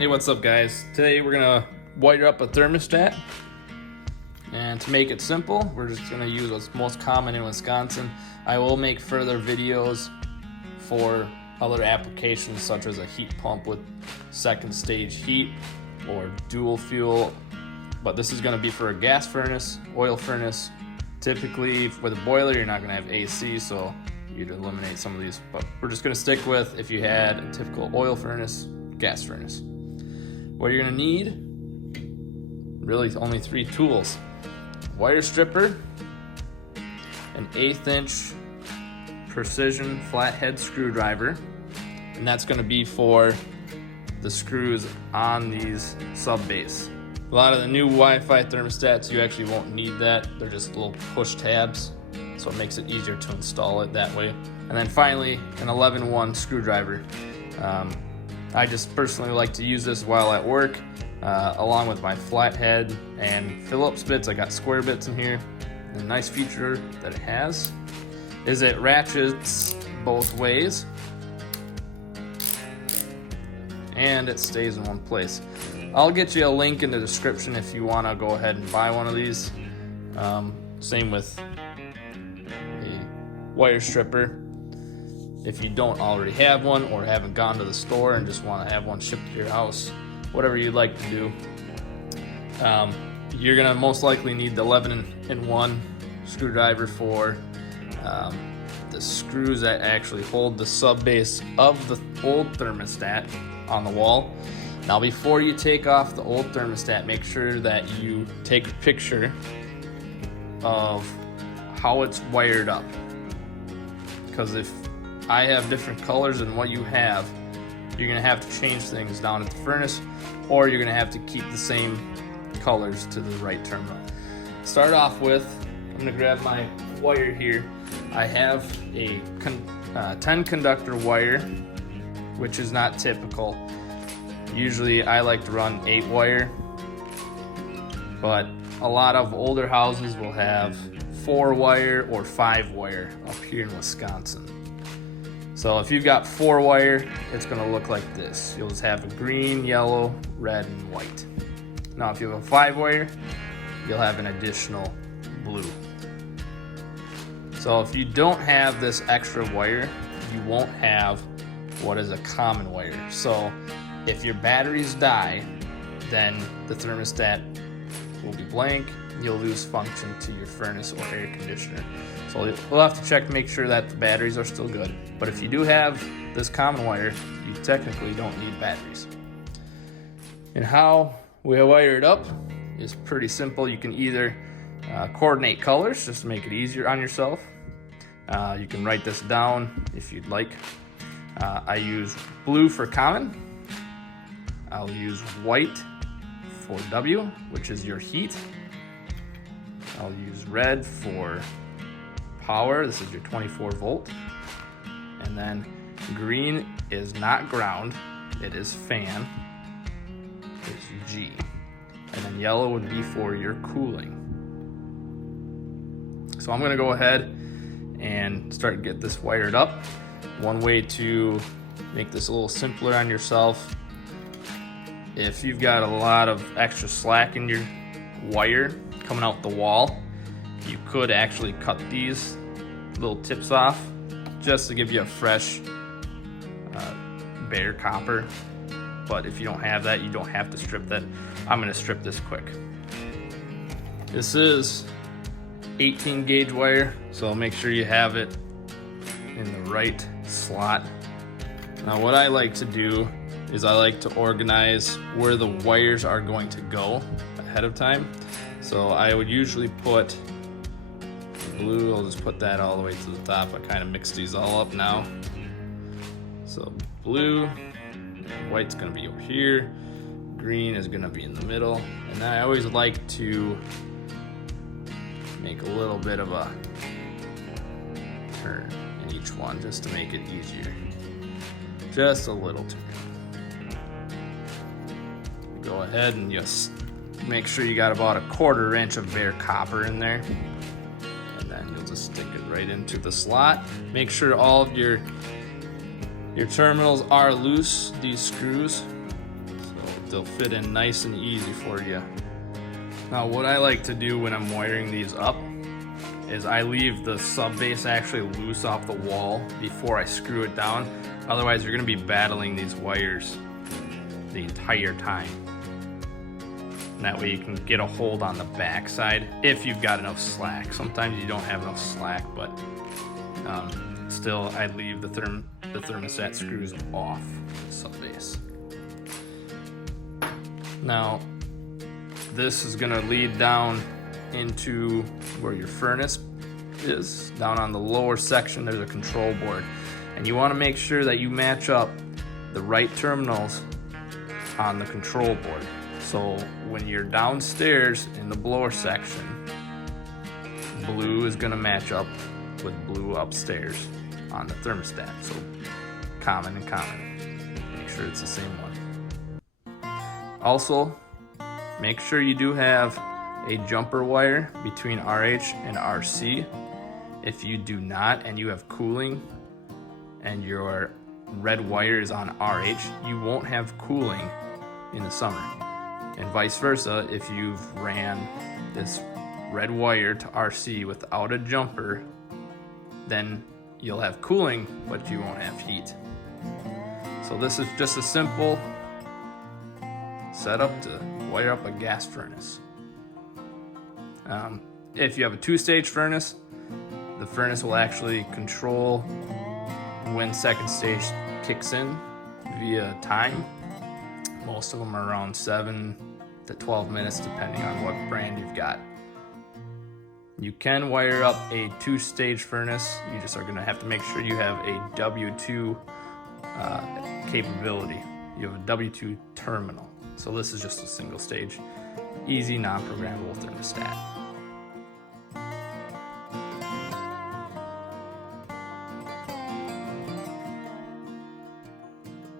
Hey, what's up guys? Today we're gonna wire up a thermostat, and to make it simple we're just gonna use what's most common in Wisconsin. I will make further videos for other applications such as a heat pump with second stage heat or dual fuel, but this is gonna be for a gas furnace, oil furnace. Typically with a boiler you're not gonna have AC, so you'd eliminate some of these, but we're just gonna stick with if you had a typical oil furnace, gas furnace. What you're gonna need, really only 3 tools: wire stripper, an 1/8 inch precision flathead screwdriver, and that's gonna be for the screws on these sub base. A lot of the new Wi-Fi thermostats, you actually won't need that. They're just little push tabs, so it makes it easier to install it that way. And then finally, an 11-1 screwdriver. I just personally like to use this while at work, along with my flathead and Phillips bits. I got square bits in here. The nice feature that it has is it ratchets both ways and it stays in one place. I'll get you a link in the description if you want to go ahead and buy one of these. Same with a wire stripper. If you don't already have one or haven't gone to the store and just want to have one shipped to your house, whatever you'd like to do, you're gonna most likely need the 11-1 screwdriver for the screws that actually hold the sub base of the old thermostat on the wall. Now before you take off the old thermostat, make sure that you take a picture of how it's wired up, because if I have different colors than what you have, you're gonna have to change things down at the furnace, or you're gonna have to keep the same colors to the right terminal. Start off with, I'm gonna grab my wire here. I have a 10 conductor wire, which is not typical. Usually I like to run 8 wire, but a lot of older houses will have 4 wire or 5 wire up here in Wisconsin. So if you've got 4 wire, it's gonna look like this. You'll just have a green, yellow, red, and white. Now if you have a 5 wire, you'll have an additional blue. So if you don't have this extra wire, you won't have what is a common wire. So if your batteries die, then the thermostat will be blank. You'll lose function to your furnace or air conditioner. So we'll have to check to make sure that the batteries are still good. But if you do have this common wire, you technically don't need batteries. And how we wire it up is pretty simple. You can either coordinate colors just to make it easier on yourself. You can write this down if you'd like. I use blue for common. I'll use white for W, which is your heat. I'll use red for power. This is your 24 volt. And then green is not ground, it is fan. It's G. And then yellow would be for your cooling. So I'm gonna go ahead and start to get this wired up. One way to make this a little simpler on yourself, if you've got a lot of extra slack in your wire coming out the wall, you could actually cut these little tips off just to give you a fresh bare copper. But if you don't have that, you don't have to strip that. I'm going to strip this quick. This is 18 gauge wire, so make sure you have it in the right slot. Now what I like to do is I like to organize where the wires are going to go ahead of time. So I would usually put blue, I'll just put that all the way to the top. I kind of mix these all up now. So blue, white's gonna be over here, green is gonna be in the middle, and then I always like to make a little bit of a turn in each one just to make it easier. Just a little turn. Go ahead and just make sure you got about a 1/4 inch of bare copper in there, and then you'll just stick it right into the slot. Make sure all of your terminals are loose, these screws. So they'll fit in nice and easy for you. Now what I like to do when I'm wiring these up is I leave the sub base actually loose off the wall before I screw it down. Otherwise you're going to be battling these wires the entire time. And that way you can get a hold on the back side if you've got enough slack. Sometimes you don't have enough slack, but still I leave the thermostat screws off the sub base. Now this is going to lead down into where your furnace is. Down on the lower section there's a control board, and you want to make sure that you match up the right terminals on the control board. So when you're downstairs in the blower section, blue is going to match up with blue upstairs on the thermostat. So common and common, make sure it's the same one. Also make sure you do have a jumper wire between RH and RC. If you do not and you have cooling and your red wire is on RH, you won't have cooling in the summer. And vice versa, if you've ran this red wire to RC without a jumper, then you'll have cooling, but you won't have heat. So this is just a simple setup to wire up a gas furnace. If you have a two-stage furnace, the furnace will actually control when second stage kicks in via time. Most of them are around 7 to 12 minutes depending on what brand you've got. You can wire up a two-stage furnace. You just are going to have to make sure you have a W2 capability. You have a W2 terminal. So this is just a single stage, easy, non-programmable thermostat.